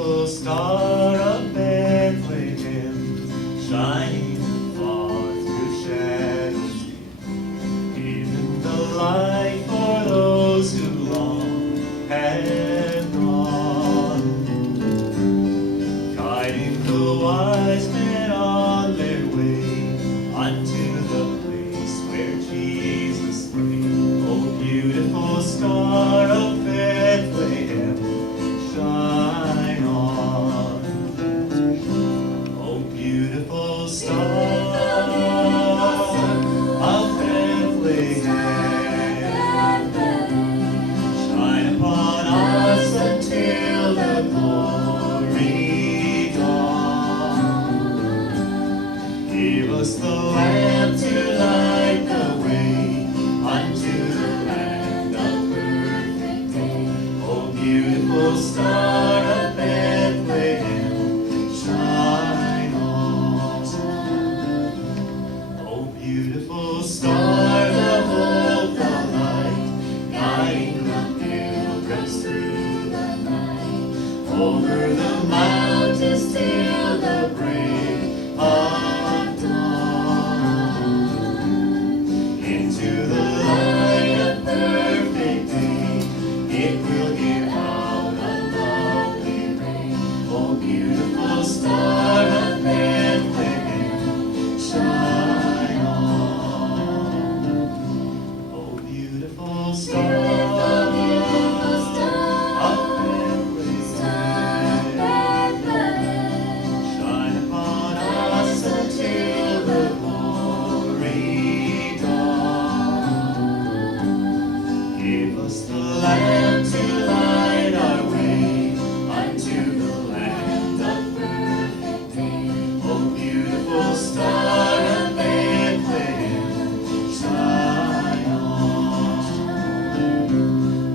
beautiful star of Bethlehem, shining far through shadows deep, giving the light for those who long had gone, guiding the wise men on their way unto the place where Jesus lay. Oh, beautiful star of Bethlehem, shine on. Oh, beautiful star of Bethlehem, shine upon us until the glory dawn. Give us the lamp to light the way unto the land of perfect day. Oh, beautiful star of Bethlehem, shine on. Oh, beautiful star, the hope, the light, guiding the pilgrims through the night, over the mountains till the break of dawn, into the light of perfect day. It will give out a lovely ray. Oh, beautiful star of Bethlehem, shine on. Oh, beautiful star of Bethlehem, shine upon us until the glory dawn. Give us the lamp to light our way unto the land of perfect day. Oh, beautiful star of Bethlehem, shine on.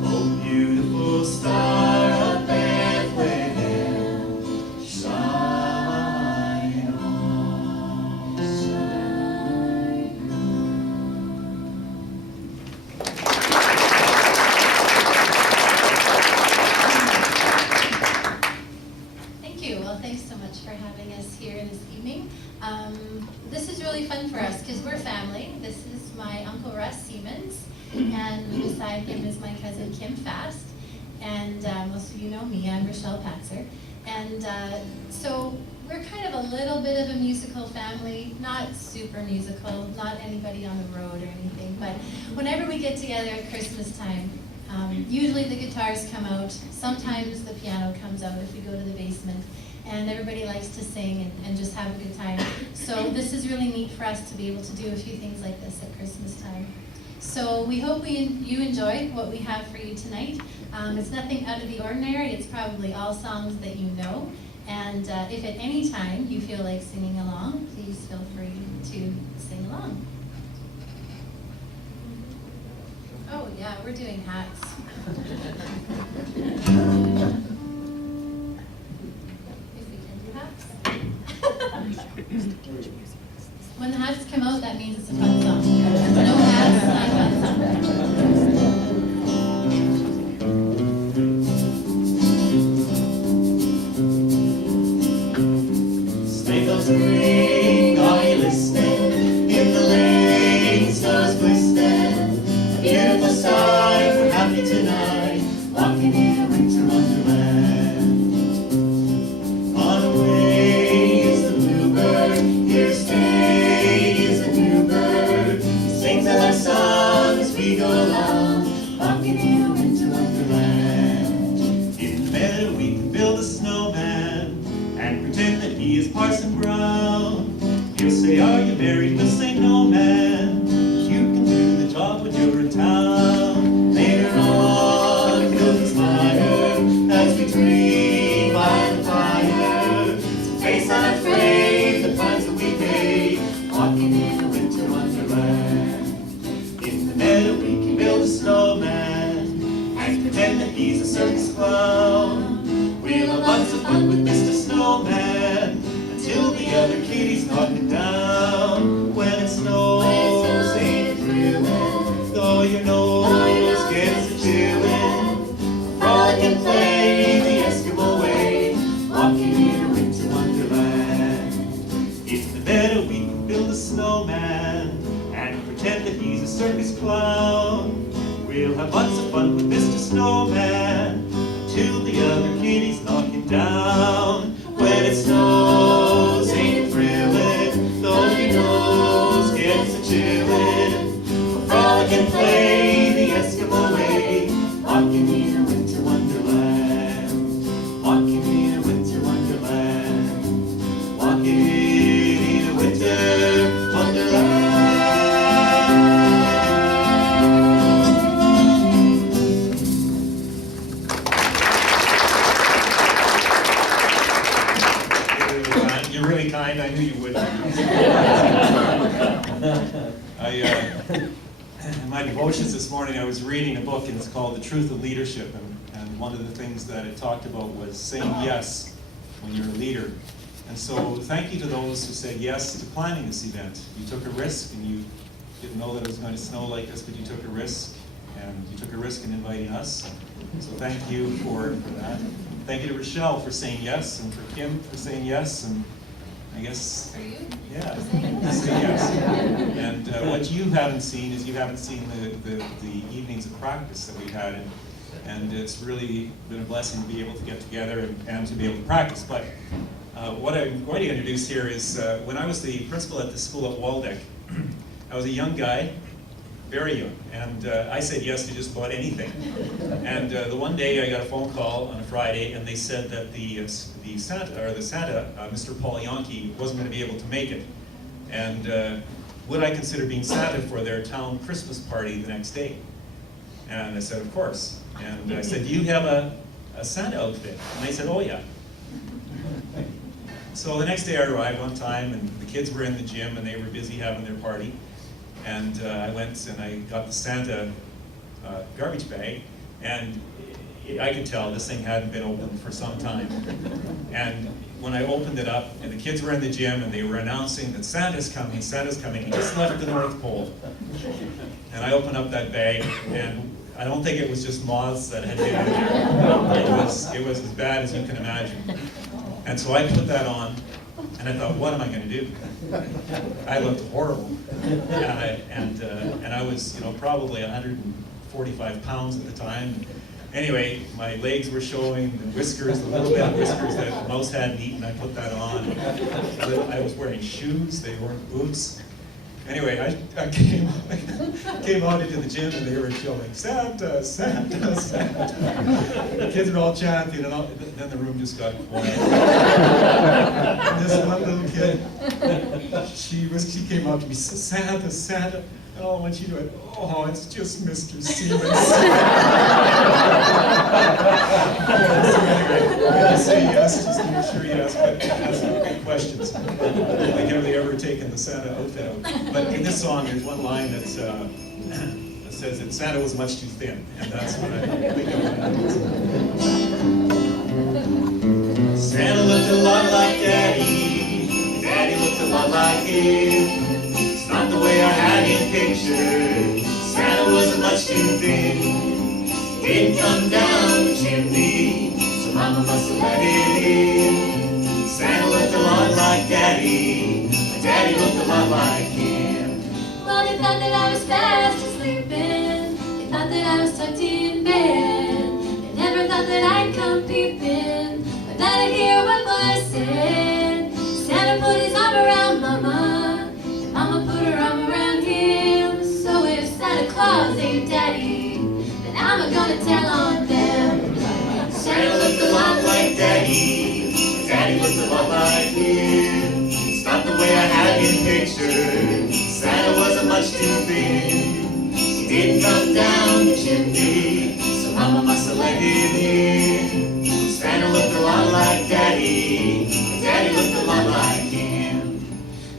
Oh, beautiful star of Bethlehem, shine on. Thank you. Well, thanks so much for having us here this evening. This is really fun for us because we're family. This is my Uncle Russ Siemens, and beside him is my cousin Kim Fast. And most of you know me, I'm Rachelle Patzer. And so we're kind of a little bit of a musical family, not super musical, not anybody on the road or anything, but whenever we get together at Christmas time, usually the guitars come out, sometimes the piano comes out if we go to the basement, and everybody likes to sing and just have a good time. So this is really neat for us to be able to do a few things like this at Christmas time. So we hope you enjoy what we have for you tonight. It's nothing out of the ordinary. It's probably all songs that you know. And if at any time you feel like singing along, please feel free to sing along. Oh yeah, we're doing hats. If we can do hats. When the hats come out, that means it's a fun song. No hats, not fun song. Sleigh bells ring, are you listening? In the lane, stars glistening. A beautiful sight, we're happy tonight, walking in a winter wonderland. On the way is the bluebird, here to stay is a new bird. He sings our song as we go along, walking in a winter wonderland. In the meadow we can build a snowman and pretend that he is Parson Brown. kind. I knew you would. In my devotions this morning, I was reading a book, and it's called The Truth of Leadership. And one of the things that it talked about was saying yes when you're a leader. And so thank you to those who said yes to planning this event. You took a risk, and you didn't know that it was going to snow like this, but you took a risk. And you took a risk in inviting us. So thank you for that. Thank you to Rachelle for saying yes, and for Kim for saying yes, and I guess, For you? yeah, say yes. And what you haven't seen is you haven't seen the evenings of practice that we've had, and it's really been a blessing to be able to get together and to be able to practice. But what I'm going to introduce here is when I was the principal at the school at Waldeck, I was a young guy, very young, and I said yes to just about anything. And the one day I got a phone call on a Friday, and they said that the Santa, Mr. Paul Yonke, wasn't going to be able to make it. And would I consider being Santa for their town Christmas party the next day? And I said, of course. And I said, do you have a Santa outfit? And they said, oh yeah. So the next day I arrived on time, and the kids were in the gym, and they were busy having their party. And I went and I got the Santa garbage bag, and I could tell this thing hadn't been opened for some time. And when I opened it up, and the kids were in the gym, and they were announcing that Santa's coming, he just left the North Pole. And I opened up that bag, and I don't think it was just moths that had been in there. It was as bad as you can imagine. And so I put that on, and I thought, what am I going to do? I looked horrible, and I was, probably 145 pounds at the time. Anyway, my legs were showing, the whiskers, the little bit of whiskers that the mouse hadn't eaten. I put that on. I was wearing shoes; they weren't boots. Anyway, I came out into the gym, and they were shouting, "Santa, Santa, Santa!" The kids were all chanting, and then the room just got quiet. And this one little kid, she came up to me, "Santa, Santa." Oh, when she went, "Oh, it's just Mr. Siemens." So anyway, I'm going to say yes, just to make sure you ask some good questions. Like, have they ever taken the Santa outfit out? But in this song, there's one line that says that Santa was much too thin, and that's what I think of when I do. Santa looked a lot like Daddy. Daddy looked a lot like him. It's not the way I had him pictured. Santa was much too thin. Didn't come down the chimney, so Mama must have let it in. Santa looked a lot like Daddy. Daddy looked a lot like him. Well, they thought that I was fast asleep, and they thought that I was tucked in bed. They never thought that I'd come peeping, but then I hear what was said. Santa put his arm around Mama, and Mama put her arm around him. So if Santa Claus ain't Daddy, then I'm gonna tell on them. Santa looked a lot like Daddy. Daddy looked a lot like him. It's not the way I had him pictured. Santa wasn't much too thin. He didn't come down the chimney, so Mama must have let him in. Santa looked a lot like Daddy. Daddy looked a lot like him.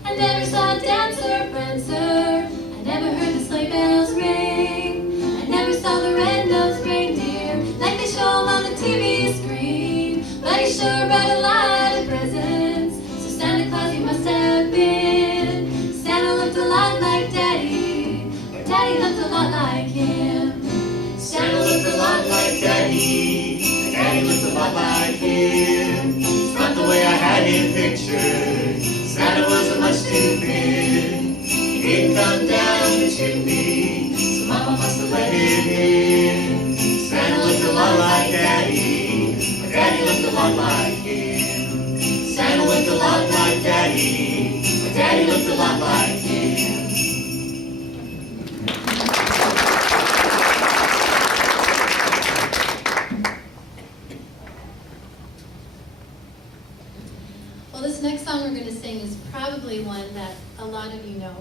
I never saw a dancer or prancer. I never heard the sleigh bells ring. I never saw the red-nosed reindeer like they show 'em on the TV screen. But he sure brought a lot of presents, so Santa Claus he must have been. Santa looked a lot like Daddy, or Daddy looked a lot like him. Santa looked a lot like Daddy. Daddy looked a lot like him. It's not the way I had him pictured. Santa wasn't much too thin. He didn't come down the chimney, so Mama must have let him in. Santa looked a lot like Daddy. But Daddy looked a lot like him. Santa looked a lot like Daddy. But Daddy looked a lot like him. Well, this next song we're going to sing is probably one that a lot of you know.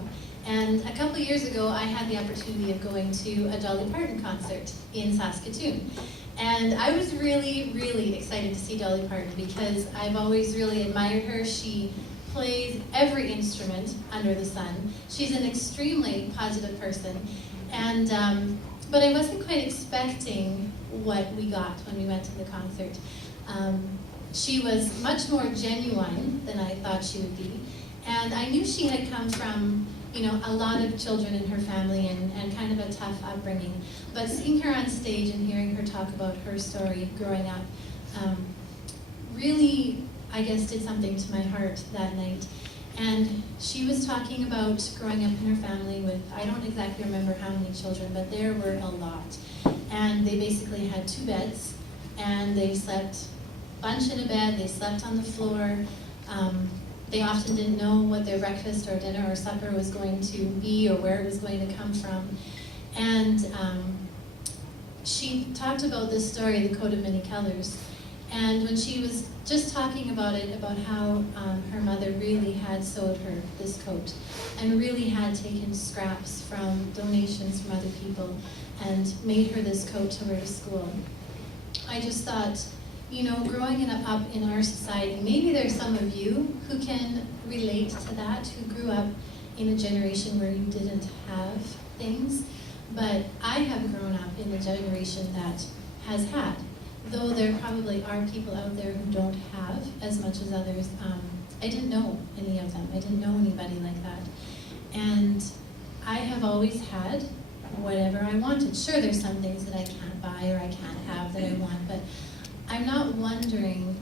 And a couple years ago, I had the opportunity of going to a Dolly Parton concert in Saskatoon. And I was really, really excited to see Dolly Parton because I've always really admired her. She plays every instrument under the sun. She's an extremely positive person. And, but I wasn't quite expecting what we got when we went to the concert. She was much more genuine than I thought she would be. And I knew she had come from, you know, a lot of children in her family and kind of a tough upbringing. But seeing her on stage and hearing her talk about her story growing up really, I guess, did something to my heart that night. And she was talking about growing up in her family with, I don't exactly remember how many children, but there were a lot. And they basically had 2 beds, and they slept bunch in a bed, they slept on the floor. They often didn't know what their breakfast or dinner or supper was going to be or where it was going to come from. And she talked about this story, The Coat of Many Colors. And when she was just talking about it, about how her mother really had sewed her this coat and really had taken scraps from donations from other people and made her this coat to wear to school, I just thought, you know, growing up in our society, maybe there's some of you who can relate to that, who grew up in a generation where you didn't have things, but I have grown up in a generation that has had. Though there probably are people out there who don't have as much as others, I didn't know any of them. I didn't know anybody like that. And I have always had whatever I wanted. Sure, there's some things that I can't buy or I can't have that I want, but I'm not wondering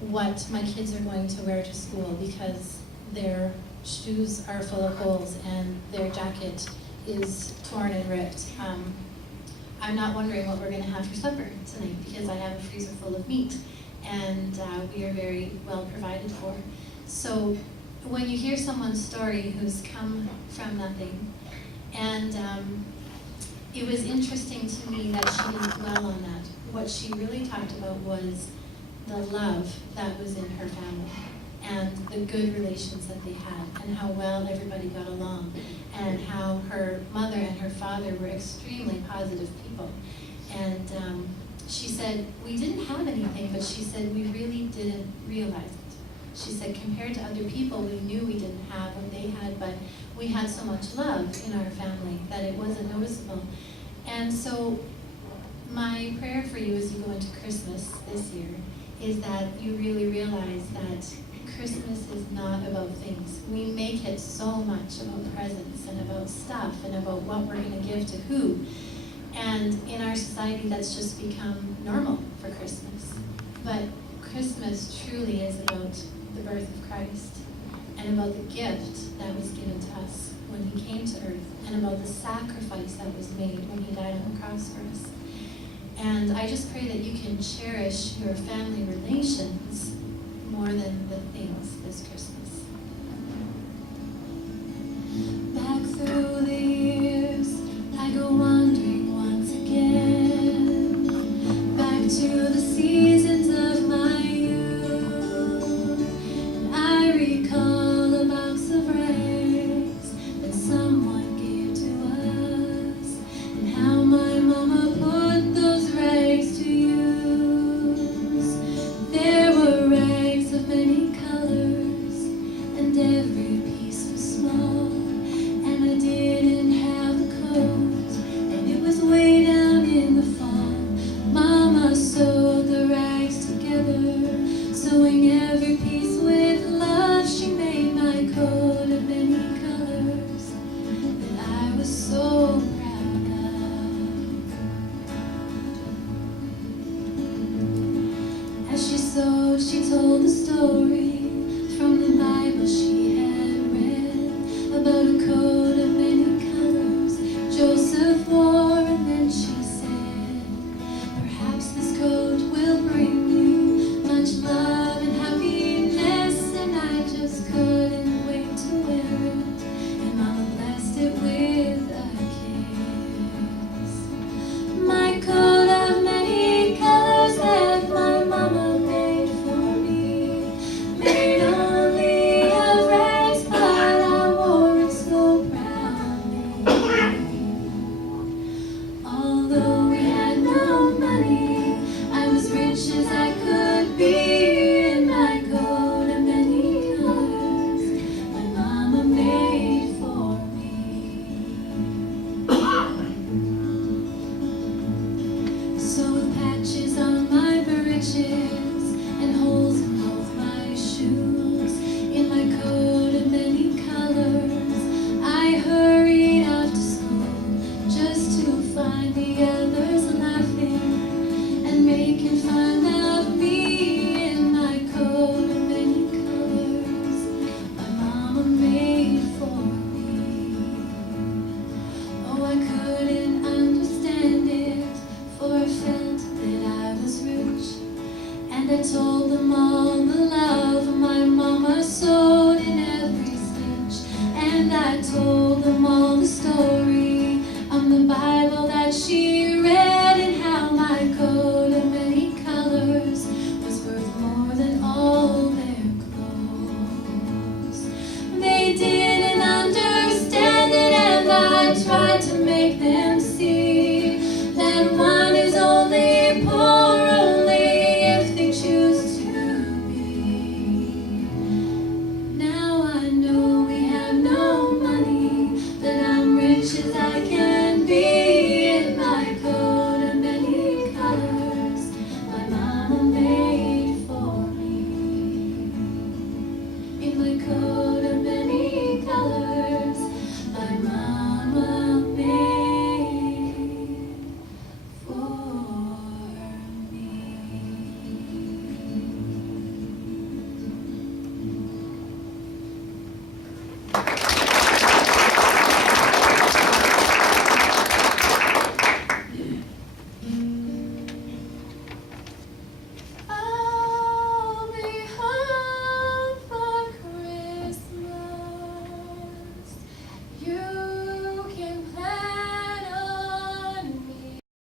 what my kids are going to wear to school because their shoes are full of holes and their jacket is torn and ripped. I'm not wondering what we're going to have for supper tonight because I have a freezer full of meat and we are very well provided for. So when you hear someone's story who's come from nothing, and it was interesting to me that she didn't dwell on that. What she really talked about was the love that was in her family and the good relations that they had and how well everybody got along and how her mother and her father were extremely positive people. And she said, we didn't have anything, but she said we really didn't realize it. She said, compared to other people, we knew we didn't have what they had, but we had so much love in our family that it wasn't noticeable. And so my prayer for you as you go into Christmas this year is that you really realize that Christmas is not about things. We make it so much about presents and about stuff and about what we're going to give to who. And in our society, that's just become normal for Christmas. But Christmas truly is about the birth of Christ and about the gift that was given to us when he came to earth and about the sacrifice that was made when he died on the cross for us. And I just pray that you can cherish your family relations more than the things this Christmas. Back through the years, I go wandering once again, back to the seasons of my youth. And I recall a box of rags that someone gave to us, and how my mama put those rags to use. There were rags of many colors, and every piece was small, and I didn't have a coat, and it was way down in the fall. Mama sewed the rags together, sewing every piece with love. She made my coat of many colors that I was so proud of. As she sewed, she told the story